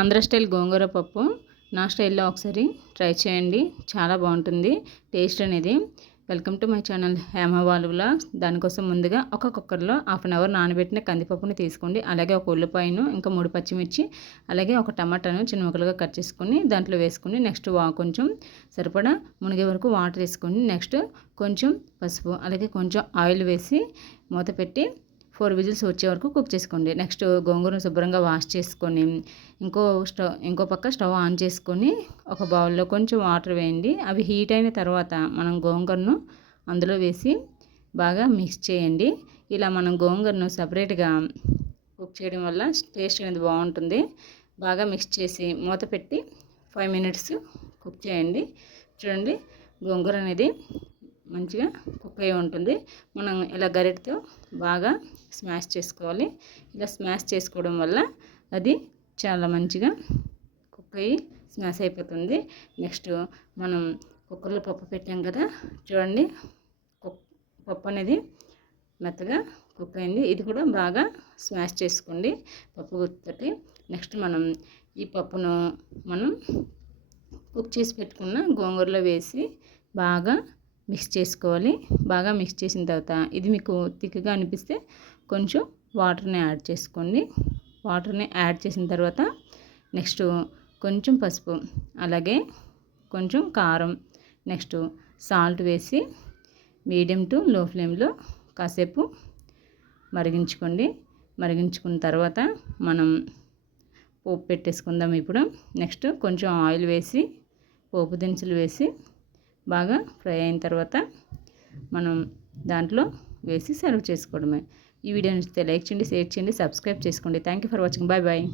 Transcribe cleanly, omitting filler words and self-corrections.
Andhra style గోంగూర పప్పు నా స్టైల్లో ఒకసారి ట్రై చేయండి. చాలా బాగుంటుంది టేస్ట్ అనేది. Welcome to my channel Hema వాలులా. దానికోసం ముందుగా ఒక కుక్కర్లో హాఫ్ అన్ అవర్ నానబెట్టిన కందిపప్పుని తీసుకోండి. అలాగే ఒక ఉల్లిపాయను, ఇంకా 3 పచ్చిమిర్చి, అలాగే ఒక టమాటాను చిన్న ముక్కలుగా కట్ చేసుకొని దాంట్లో వేసుకుని నెక్స్ట్ కొంచెం సరిపడా మునిగే వరకు వాటర్ వేసుకోండి. నెక్స్ట్ కొంచెం పసుపు, అలాగే కొంచెం ఆయిల్ వేసి మూత పెట్టి 4 విజిల్స్ వచ్చే వరకు కుక్ చేసుకోండి. నెక్స్ట్ గోంగూరను శుభ్రంగా వాష్ చేసుకొని ఇంకో పక్క స్టవ్ ఆన్ చేసుకొని ఒక బౌల్లో కొంచెం వాటర్ వేయండి. అవి హీట్ అయిన తర్వాత మనం గోంగూరను అందులో వేసి బాగా మిక్స్ చేయండి. ఇలా మనం గోంగూరను సపరేట్గా కుక్ చేయడం వల్ల టేస్ట్ అనేది బాగుంటుంది. బాగా మిక్స్ చేసి మూత పెట్టి 5 మినిట్స్ కుక్ చేయండి. చూడండి, గోంగూర అనేది మంచిగా కుక్ అయి ఉంటుంది. మనం ఇలా గరిటతో బాగా స్మాష్ చేసుకోవాలి. ఇలా స్మాష్ చేసుకోవడం వల్ల అది చాలా మంచిగా కుక్ అయ్యి స్మాష్ అయిపోతుంది. నెక్స్ట్ మనం కుక్కర్లో పప్పు పెట్టాం కదా, చూడండి పప్పు అనేది మెత్తగా కుక్ అయింది. ఇది కూడా బాగా స్మాష్ చేసుకోండి పప్పు గుత్తటి. నెక్స్ట్ మనం ఈ పప్పును మనం కుక్ చేసి పెట్టుకున్న గోంగూరలో వేసి బాగా మిక్స్ చేసుకోవాలి. బాగా మిక్స్ చేసిన తర్వాత ఇది మీకు థిక్గా అనిపిస్తే కొంచెం వాటర్ని యాడ్ చేసుకోండి. వాటర్ని యాడ్ చేసిన తర్వాత నెక్స్ట్ కొంచెం పసుపు, అలాగే కొంచెం కారం, నెక్స్ట్ సాల్ట్ వేసి మీడియం టు లో ఫ్లేమ్లో కాసేపు మరిగించుకోండి. మరిగించుకున్న తర్వాత మనం పోపు పెట్టేసుకుందాం. ఇప్పుడు నెక్స్ట్ కొంచెం ఆయిల్ వేసి పోపు దినుసులు వేసి బాగా ఫ్రై అయిన తర్వాత మనం దాంట్లో వేసి సర్వ్ చేసుకోవడమే. ఈ వీడియో నచ్చితే లైక్ చేయండి, షేర్ చేయండి, సబ్స్క్రైబ్ చేసుకోండి. Thank you for watching. Bye bye.